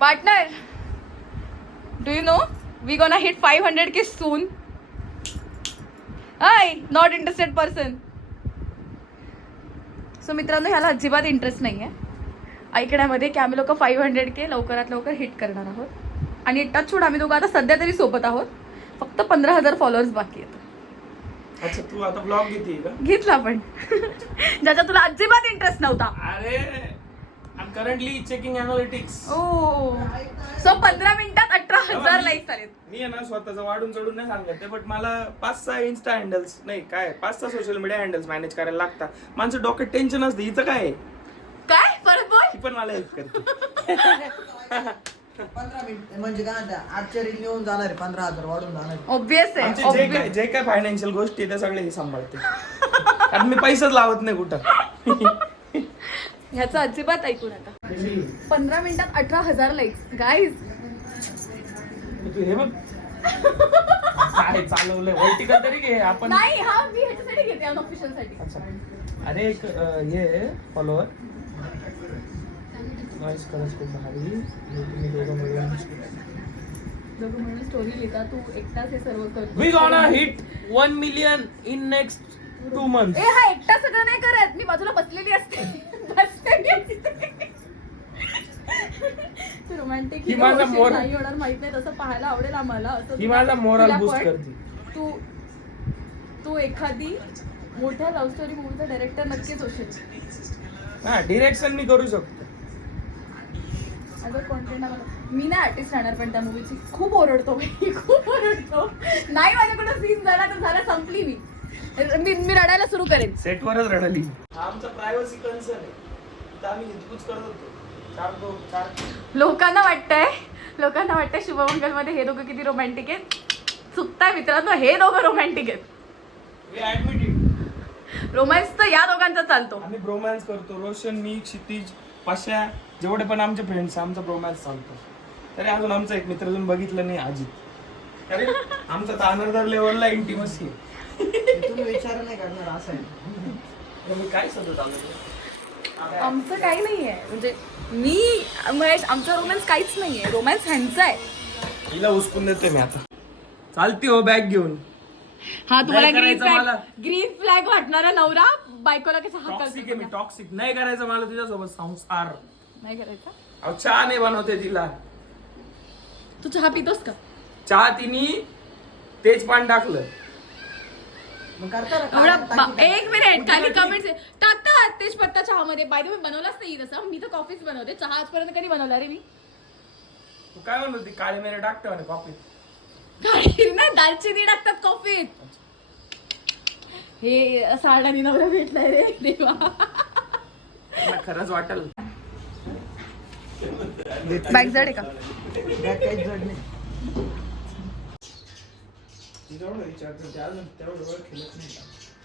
Partner, do you know we gonna hit 500K soon? Hi, not interested person. So मित्रांनो, ह्याला अजिबात interest नाही आहे ऐकण्यामध्ये की आम्ही लोक 500K लवकरात लवकर हिट करणार आहोत. आणि टचवूड आम्ही दोघं आता सध्या तरी सोबत आहोत. फक्त 15,000 फॉलोअर्स बाकी आहेत. अच्छा, तू आता ब्लॉग घेते का? घेतला पण ज्याचा तुला अजिबात इंटरेस्ट नव्हता. अरे I am currently checking analytics. Oh so 15 मिनिटात 18,000 लाईक्स आलेत. मी आहे ना स्वतःचं वाढून चढून नाही सांगत ते, बट मला 5-6 इन्स्टा हँडल्स नाही काय 5-6 सोशल मीडिया हँडल्स मॅनेज करायला लागतात. माणसं डोक्यात टेन्शन असतं. हिचं काय आहे? काय परत बोल. ती पण मला हेल्प करते. 15 मिनिट म्हणजे काय आता आजच्या रील येऊन जाणार आहे 15,000 वाढून जाणार. ऑब्विस आमचे आहे. जे काय फायनान्शियल गोष्टी आहे त्या सगळे ही सांभाळते. कारण मी पैसाच लावत नाही कुठं. ह्याचं अजिबात ऐकू नका. 15 मिनिटात 18,000 लाईक्स गाईज. हे बघ काय चालवलंय. वर्टिकल तरी घे आपण. नाही हा मी ह्याच्यासाठी घेते अनऑफिशियल साठी. अच्छा, अरे एक हे फॉलोअर नॉइस खरंच खूप भारी. तुम्ही दोघं मिळून स्टोरी लिहिता. तू एकटाच हे सर्व करतो. We gonna hit 1 million in next 2 months. ए हा एकटा सगळं नाही करत. मी बाजूला बसलेली असते. तू रोमॅन्टिक ही माझा moral- नाही होणार माहित नाही. तसं पाहायला आवडेल आम्हाला. असं ही माझा मोरल तुला बूस्ट पण करते. तू एखादी मोठ्या लव्ह स्टोरी मूवीचा डायरेक्टर नक्कीच होशील. हा, डिरेक्शन मी करू शकतो. अगं कॉन्टेंट मी नाही आर्टिस्ट राहणार पण त्या मूवीची खूप ओरडतो मी. खूप ओरडतो. नाही माझ्याकडे सीन झाला तर झाला संपली. मी रडायला सुरू करेन. सेटवरच रडली. आमचा प्रायव्हसी कन्सर्न आहे. तर आम्ही हितकूच करत होतो. लोकांना वाटतंय शुभमंगल मध्ये हे दोघं किती रोमॅन्टिक आहेत. चुकताय मित्रांनो, हे दोघं रोमॅन्टिक आहेत. We admit it. रोमॅन्स तर या दोघांचा चालतो. आम्ही ब्रोमॅन्स करतो. रोशन, मी, क्षितिज, पाशा, जेवढे पण आमचे फ्रेंड्स आमचा ब्रोमॅन्स चालतो. तरी अजून आमचा एक मित्र अजून बघितलं नाही, अजित. अरे आमचा तर अनदर लेवलला इंटिमसी आहे. तुम्ही विचार नाही करणार असं आहे. मी काय सध्या चालू आमचं काही नाहीये. म्हणजे मी महेश आमचा रोमॅन्स काहीच नाहीये. रोमॅन्स ह्यांचा आहे. हिला उचकून देतोय मी आता. चालती हो बॅग घेऊन. हा तुम्हाला नाही करायचं मला. ग्रीन फ्लॅग वाटणारा नवरा बायकोला कसा टॉक्सिक आहे मी, हाकल टॉक्सिक. नाही करायचं मला तुझ्यासोबत संसार. नाही करायचा. अहो चहा नाही बनवते तिला. तू चहा पितोस का? चहा तिने तेज पान टाकलं. मग करता ना एक मिनिट खाली कमेंट्स टाकतात तेजपत्ता चहामध्ये. बाय द वे बनवलाच नाही तसं. मी तर कॉफीच बनवते. चहा आजपर्यंत कधी बनवला रे मी? तू काय म्हणत होती? काळे मेरे टाकते म्हणे कॉफीत. नाही दालचिनी टाकतात कॉफीत. हे साडानी नवरा भेटलाय रे देवा. मला खरंच वाटेल. बॅग जड आहे का? काहीच जड नाही.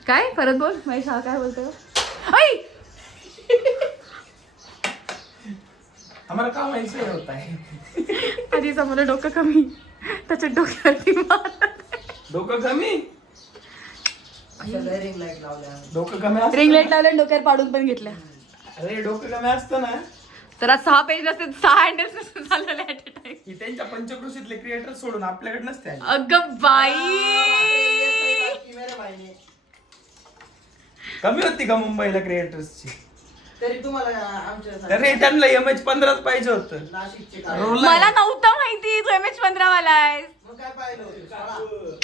काय परत बोल. महेश हा काय बोलतोय? आम्हाला का माहिती होत आहे. आधीच आम्हाला डोकं कमी. त्याच्या डोक्यावरती डोकं कमी. रिंग लाईट लावल्या. डोकं कमी असतं. रिंग लाईट लावल्या डोक्यावर पाडून पण घेतल्या. अरे डोकं कमी असतं ना. तर आज 6 पेज असते 6 हँडल्स झालेले ऍट अ टाइम. की त्यांच्या पंचकृषीतले क्रिएटर सोडून आपल्याकडे नसते. अगं बाई मेरे भाईने कमी होती का मुंबईला क्रिएटर्सची? तरी तुम्हाला आमच्या तरी त्यांना MH15 पाहिजे होतं. नाशिकचे मला नव्हतं माहिती तू MH15 वाला आहेस. मग काय पाहिलं होतं?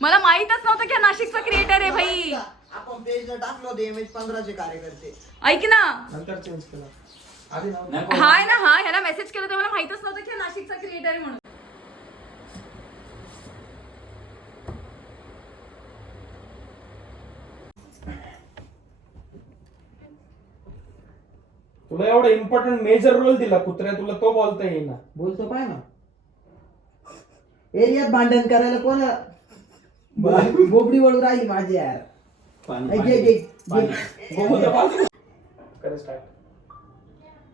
मला माहितच नव्हतं की हा नाशिकचा क्रिएटर आहे भाई. आपण पेजला टाकलो होते MH15 चे कार्यकर्ते. ऐक ना. नंतर चेंज केला. आधी हाय ना हा ह्याला मेसेज केला तर मला माहितच नव्हतं की हा नाशिकचा क्रिएटर आहे म्हणून. तुला एवढा इम्पॉर्टंट मेजर रोल दिला कुत्र्या, तुला तो बोलता येईना. बोलतो पाय ना. एरियात भांडण करायला कोण बोबडी वळू राहिली माझी यार.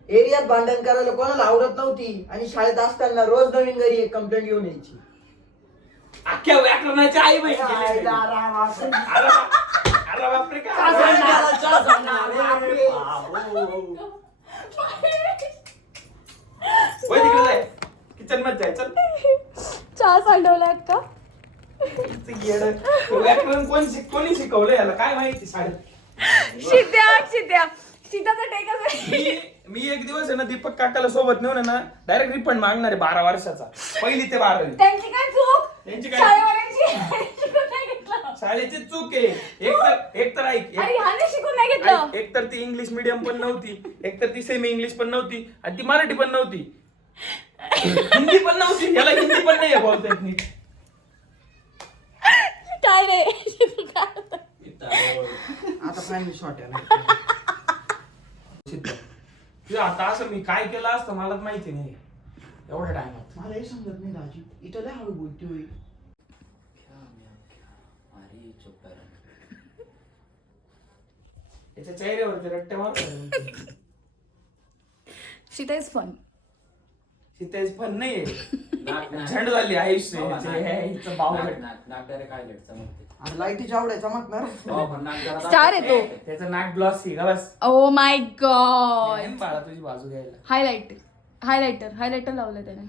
एरियात भांडण करायला कोणाला आवडत नव्हती आणि शाळेत असताना रोज नवीन घरी एक कंप्लेंट घेऊन यायची. अख्ख्या व्याकरणाची आई बहीण केली. आईला राम असं. अरे बापरे काय. वय तिकडे जाय. किचन मध्ये जायचं चहा सांडवलात का? व्याकरण कोणी शिकवलं याला काय माहिती शाळेत. शित्याचा टेकच मी एक दिवस आहे ना दीपक काकाला सोबत नेऊन आहे ना डायरेक्ट रिफंड मागणार आहे 12 वर्षाचा, 1ली ते 12वी. त्यांची काय चूक? त्यांची काय शाळेवाल्यांची शिकून नाही घेतलं. शाळेची चूक आहे. एक तर ऐक, अरे ह्याने शिकून नाही घेतलं. एक तर ती इंग्लिश मीडियम पण नव्हती, एक तर ती सेमी इंग्लिश पण नव्हती, आणि ती मराठी पण नव्हती, हिंदी पण नव्हती. याला हिंदी पण नाही बोलता येत नीट. काय रे शिकून काय होतं? आता फॅमिली शॉर्ट आहे ना. आता असं मी काय केलं असतं मलाच माहिती नाही एवढ्या टायमात. मला हे समजत नाही दाजी, इथं लय हळू बोलते होई. याच्या चेहऱ्यावरती रट्टे मारतो. शीता इज फन. सीतेच पण नाही झंड झाली आयुष्य आणि लाईटीची आवड आहे चमकणार. स्टार येतो. त्याचं नाक ग्लॉसी का बस. Oh my God. बाळा तुझी बाजू घ्यायला हायलायटर लावलं त्याने.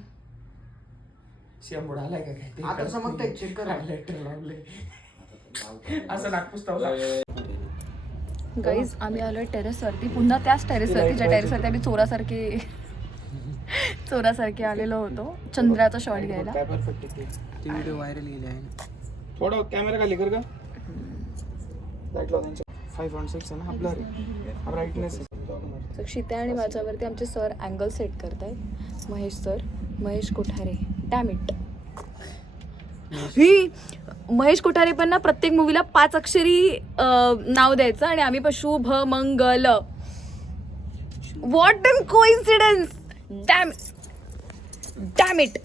शेंबूड आलाय का काय ते? आता चमकतंय, check करा. हायलायटर लावले असं नाक पुसतावला. गाईज आम्ही आलोय टेरेसवरती, पुन्हा त्याच टेरेसवरती ज्या टेरेसवरती आम्ही चोरासारखे आलेलो होतो चंद्राचा शॉट घ्यायला. काय परफेक्ट आहे ती व्हिडिओ व्हायरल गेली आहे. थोडं कॅमेरा खाली कर का. लाईट लाव त्यांच्या 5.6 आहे ना आपला ब्राईटनेस. शीता आणि माझ्यावरती आमचे सर अँगल सेट करतायत. महेश कोठारे. Damn it. ही महेश कोठारे पण ना प्रत्येक मूवीला 5 अक्षरी नाव द्यायचं आणि आम्ही पण शुभ मंगल. What a coincidence. Damn it.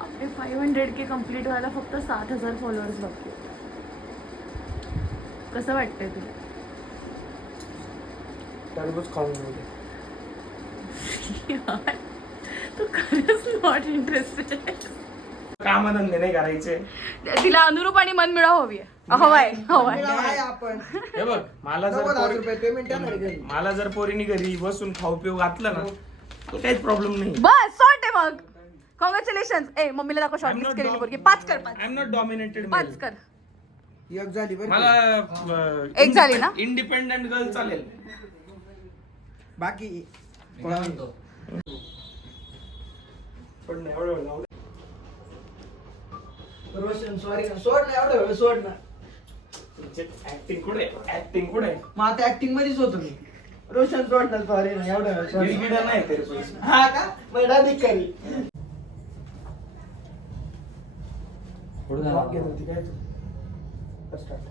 आपले 500K कम्प्लीट व्हायला फक्त 7,000 फॉलोअर्स बाकी. कसं वाटतंय तुला? टरबूज खाऊन घेऊ. तू खरंच नॉट इंटरेस्टेड. कामधंदे नाही करायचे. तिला अनुरूप आणि मनमिळाव हवाय. आहे आपण. हे बघ मला 90,000 रुपये पेमेंट येणार घरी. मला जर पोरीनी घरी बसून खाऊ पिऊ घातलं ना तर काहीच प्रॉब्लेम नाही. बस सॉर्ट आहे मग. कॉंग्रॅच्युलेशन. ए मम्मीला दाखव शॉर्टलिस्ट केलेली पोरगी. 5 कर. 5 आय एम नॉट डॉमिनेटेड. 5 कर. एक झाली बरं. मला एक झाली ना? इंडिपेंडेंट गर्ल चालेल. बाकी पण नाही एवढं जाऊ दे. रोशन सॉरी ना, सोड ना एवढं वेळ सोड ना. तुमचे ऍक्टिंग कुठे मग आता ऍक्टिंग मध्येच होतो मी. रोशन सोड ना, सॉरी ना एवढं वेळ सोड. गिडगिडा नाही तेरे पैसे. हा का मग डायरेक्ट करी. ड्रॉप घेत होती काय तू? स्टार्ट.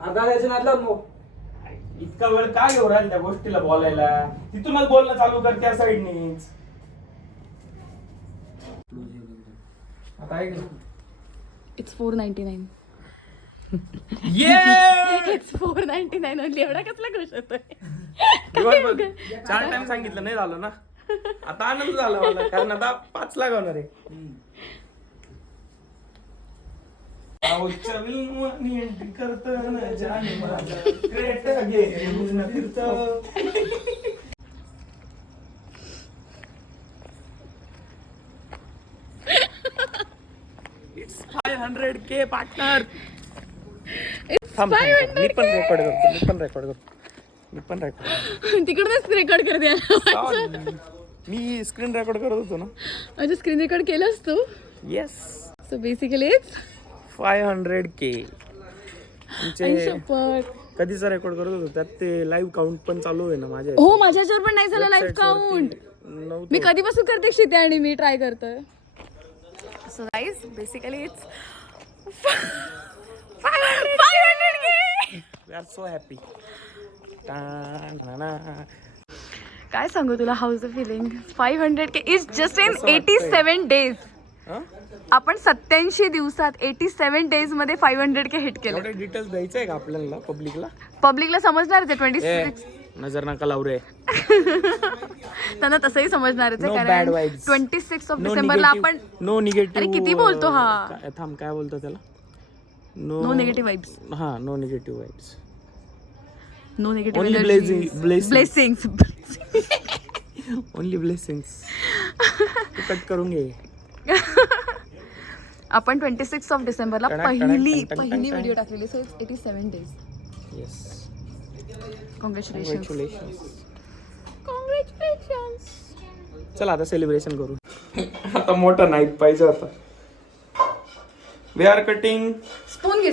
अर्धा द्यायचं ना मग. इतका वेळ का घेऊ राहील त्या गोष्टीला बोलायला? तिथूनच बोलणं चालू कर त्या साईडनीच. आता ऐक ना. इट्स 499. It's 499 only. एवढा कसला खुश होतोय? 4 टाइम सांगितलं नाही झालं ना. आता आनंद झाला मला कारण आता 5 लागवणार आहे. It's 500K partner. मी पण रेकॉर्ड करतो. तिकडूनच रेकॉर्ड कर द्या. मी स्क्रीन रेकॉर्ड करत होतो ना. अच्छा स्क्रीन रेकॉर्ड केलंस तू? Yes. So basically it's 500K. तुमचे शपथ. कधीचा रेकॉर्ड करत होतो त्यात ते लाईव्ह काउंट पण चालू आहे ना माझ्या. हो माझ्यावर पण नाही झालं लाईव्ह काउंट. मी कधीपासून करते शिते आणि मी ट्राय करतोय. So guys basically it's 500K. We are so happy. काय सांगू तुला how's the feeling. 500K is just in 87 days. आपण 87 दिवसात 87 डेज मध्ये 500K हिट केलं. एवढे डिटेल्स द्यायचं आहे का आपल्याला पब्लिकला समजणार आहे ते 26. नजर नका लावू रे. त्यांना तसंही समजणार आहे No bad कारण vibes. 26 ऑफ डिसेंबरला आपण नो निगेटिव्ह. अरे किती बोलतो हा. थांब काय बोलतो त्याला. No negative vibes. हा no negative vibes. No Only negative blessings. Blessings only blessings. तू कट करून घे. आपण 26 ऑफ डिसेंबरला टणक, पहिली टणक, टणक, टणक. व्हिडिओ टाकलेली. So it's 87 days. Yes. Congratulation. Congratulations. चला आता सेलिब्रेशन करू. आता मोठा नाईट पाहिजे होता. वी आर कटिंग स्पून घे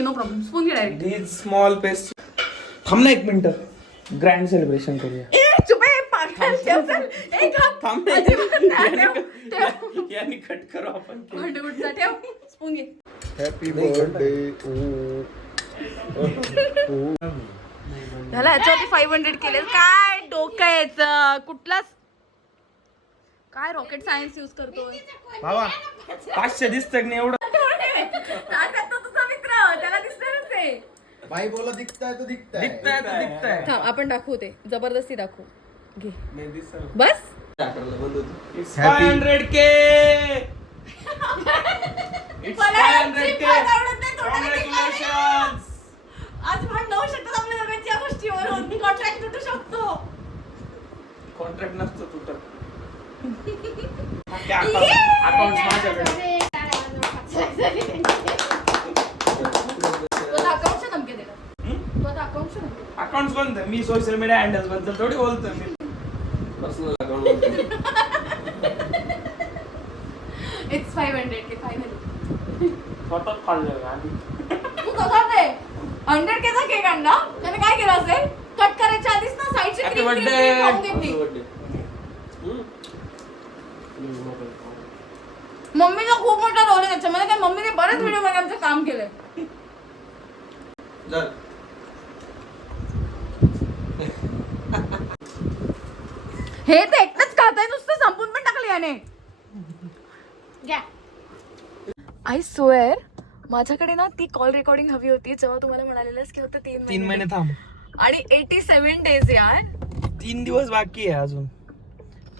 नो प्रॉब्लेम. स्पून घे डायरेक्ट. these small paste. थांब ना 1 मिनिट. ग्रँड सेलिब्रेशन करूया. थांब यानी कट करू आपण. स्पून घे. Happy birthday. झाला याच्यावरती 500 केले. काय डोकं यायचं कुठलाच काय रॉकेट सायन्स युज करतोय बाबा 500 दिसतं नाही एवढं. तुझा मित्र त्याला दिसणारच आहे. भाई बोला दिखता है तो दिखता है. दिखताय. थांब आपण दाखवू ते जबरदस्ती दाखवू. घे नाही दिसत. बस. It's 500K. It's 500K. Congratulations. आज भांडण होऊ शकतात आपल्या दोघांच्या या गोष्टीवरून. कॉन्ट्रॅक्ट तुटू शकतो. कॉन्ट्रॅक्ट नसतो तुटत. अकाउंट माझ्याकडे. अकाउंटच्या धमक्या दिला. अकाउंटच्या धमक्या. अकाउंट कोणतं? मी सोशल मीडिया हँडल्स बद्दल थोडी बोलतोय. Me it's 500K finally. स्वतःच खाल्लं आधी. तू कसा दे 100K चा केक आणला त्याने काय केलं असेल कट करायच्या आधीच ना साईडची Happy क्रीम birthday. खाऊन घेतली. मम्मीचा खूप मोठा रोल आहे त्याच्यामध्ये. काय मम्मीने बरेच व्हिडिओ मध्ये आमचं काम केलंय. हे तर एकटंच खात आहे नुसतं संपून पण टाकलं याने. आय स्वेअर माझ्याकडे ना ती कॉल रेकॉर्डिंग हवी होती जेव्हा तुम्हाला म्हणालेलंस की होतं 3 महिने थांब. आणि 87 डेज यार. 3 दिवस बाकी आहे अजून.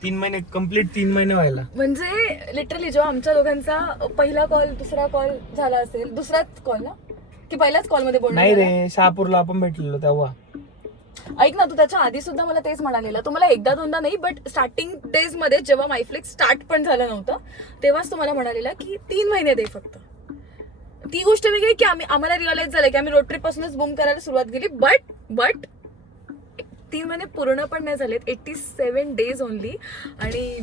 3 महिने कम्प्लीट 3 महिने व्हायला. म्हणजे लिटरली जेव्हा आमच्या दोघांचा पहिला कॉल दुसरा कॉल झाला असेल. दुसराच कॉल ना की पहिल्याच कॉल मध्ये नाही बोलणं रे शहापूरला आपण भेटलेलो तेव्हा. ऐक ना तू त्याच्या आधी सुद्धा मला तेच म्हणालेलं. तुम्हाला एकदा दोनदा नाही बट स्टार्टिंग डेज मध्ये जेव्हा मायफ्लिक्स स्टार्ट पण झालं नव्हतं तेव्हाच तुम्हाला म्हणालेला की 3 महिने दे फक्त. ती गोष्ट वेगळी की आम्हाला रिअलाइज झालं की आम्ही रोड ट्रिप पासूनच बूम करायला सुरुवात केली. बट 3 महिने पूर्ण पण नाही झालेत. 87 डेज ओनली. आणि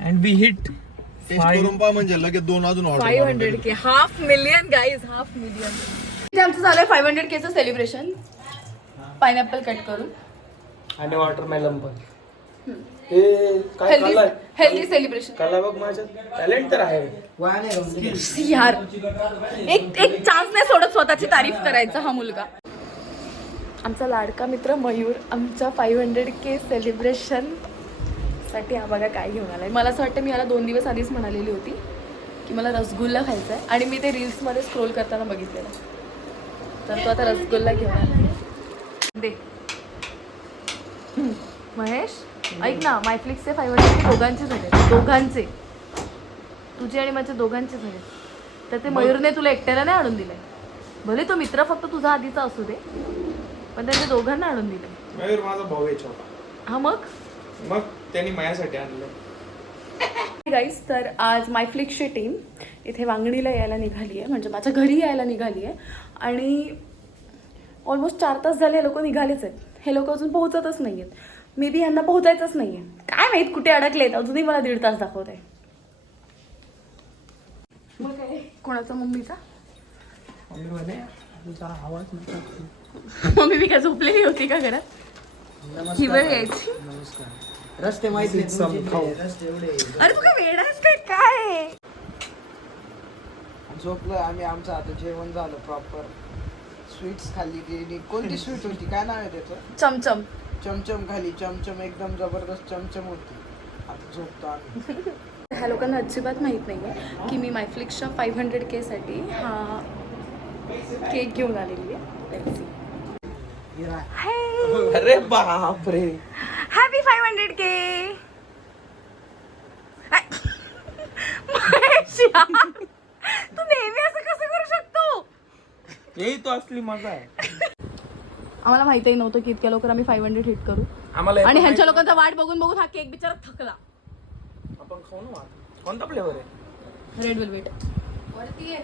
अँड वी हिट टेस्ट करून पहा म्हणजे लगेच 2 अजून order 500K 500,000 गाईज 500,000. इथे आमचं झालंय 500K चं सेलिब्रेशन. पायनॅपल कट करून आणि वॉटरमेलन पण. हे काय कला हेल्दी सेलिब्रेशन. कला बघ माझ्यात टॅलेंट तर आहे. यार एक चान्स नाही सोडत स्वतःची तारीफ करायचा हा मुलगा. आमचा लाडका मित्र मयूर आमच्या 500K सेलिब्रेशन साठी हा बघा काय घेऊन आलाय. मला असं वाटतं मी याला 2 दिवस आधीच म्हणालेली होती की मला रसगुल्ला खायचा आहे आणि मी ते रील्समध्ये स्क्रोल करताना बघितलेलं. तर तो आता रसगुल्ला घेऊन आला. दे महेश ऐक ना मायफ्लिक्सचे 500K दोघांचे झाले. दोघांचे तुझे आणि माझे दोघांचे झाले. तर ते मयूरने तुला एकट्याला नाही आणून दिलंय. भले तो मित्र फक्त तुझा आधीचा असू दे पण त्याने दोघांना आणून दिले. मयूर माझा भाऊ आहे छोटा. हा मग त्यांनी माझ्यासाठी आणलं. गाईज तर आज मायफ्लिक्सची टीम इथे वांगणीला यायला निघाली आहे. म्हणजे माझ्या घरी यायला निघाली आहे. आणि ऑलमोस्ट 4 तास झाले हे लोक निघालेच आहेत. हे लोक अजून पोहोचतच नाही आहेत. मे बी यांना पोहोचायचंच नाही आहे. काय माहीत कुठे अडकलेत. अजूनही मला 1.5 तास दाखवत आहे. मग काय कोणाचा मम्मीचा आवाज मम्मी मी काय झोपलेली होती का घरात. ही वेळ यायची. रस्ते माहिती आहेत Some तुमचे खाऊ. इकडे, रस्ते एवढे अरे तू काय वेडास काय काय झोपलं आम्ही. आमचं आता जेवण झालं प्रॉपर. स्वीट्स खाल्ली गेली. कोणती स्वीट होती काय नाव आहे त्याचं. चमचम चमचम खाली. चमचम एकदम जबरदस्त चमचम होती. आता झोपतो आम्ही. ह्या लोकांना अजिबात माहीत नाही आहे की मी मायफ्लिक्सच्या 500K साठी हा केक घेऊन आलेली आहे. अरे बापरे हॅपी 500K. तू नेहमी असं कसं करू शकतो. यही तो असली मजा आहे. आम्हाला माहितही नव्हतं की इतक्या लवकर आम्ही 500 हिट करू. आम्हाला हे आणि पण ह्यांच्या माहिती- लोकांचा वाट बघून बघून हा केक बिचारा थकला. आपण खाऊ ना मग. कोणता फ्लेवर आहे? रेड वेलवेट वरती आहे.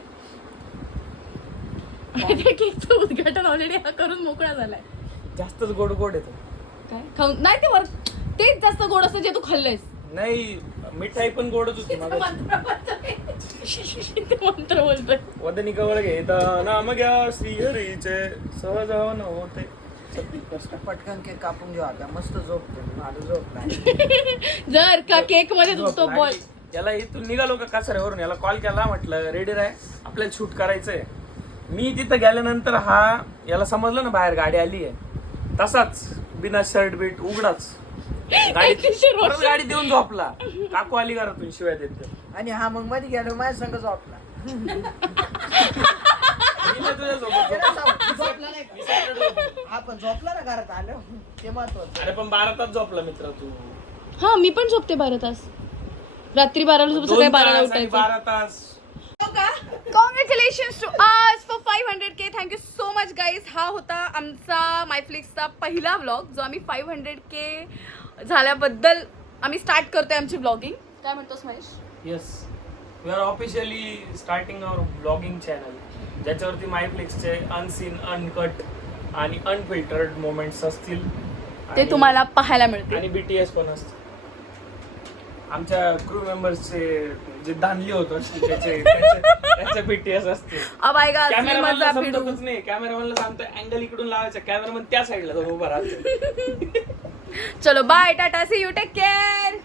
त्या केकचं उद्घाटन ऑलरेडी हा करून मोकळा झालाय. जास्तच गोड गोड येतो. काय खाऊन नाही ते वर तेच जास्त गोड असतं जे तू खाल्लेस. नाही मिठाई पण गोडच होती माझ्या. मंत्र बोलतोय. वदनी कवळ घेता नाम घ्या श्रीहरीचे सहज हवन होते. पटकन केक कापून घेऊ आता. मस्त झोपते माझं झोप नाही. जर का केक मध्ये तो बॉल याला इथून निघालो का कासाऱ्यावरून याला कॉल केला, म्हटलं रेडी राह आपल्याला शूट करायचंय. मी तिथं गेल्यानंतर हा याला समजलं ना बाहेर गाडी आली आहे, तसाच बिना शर्ट बीट उघडाच गाडी देऊन झोपला. काकू आली घरातून शिवाय देते. आणि हा मग मध्ये गेलो माझ्या संग झोपला. झोपला नाही का? हा पण झोपला ना घरात आलं ते महत्वाचं. अरे पण 12 तास झोपला मित्र तू. हा मी पण झोपते 12 तास. रात्री 12ला झोपते, सकाळी 12ला उठायचं. 12 तास. Congratulations to us for 500K. Thank you so much guys. हा होता आमचा मायफ्लिक्सचा पहिला व्लॉग जो आम्ही 500K झाल्याबद्दल आम्ही स्टार्ट करतोय आमची ब्लॉगिंग. काय म्हणतोस Mahesh? Yes, we are officially starting our blogging channel, ज्याच्यावरती मायफ्लिक्सचे अनसीन, अनकट आणि अनफिल्टर्ड मोमेंट्स असतील. ते आणि- तुम्हाला पाहायला मिळते. आणि BTS पण असते. आमच्या क्रू मेंबर्सचे जे दानली होत असते त्याचे BTS असते. अब आएगा कॅमेरामॅनला मजा फिरू. समजतच नाही. कॅमेरामॅनला सांगतोय अँगल इकडून लावायचा, कॅमेरामॅन त्या साईडला जाऊन उभा राहतो. चलो bye, tata, see you, take care.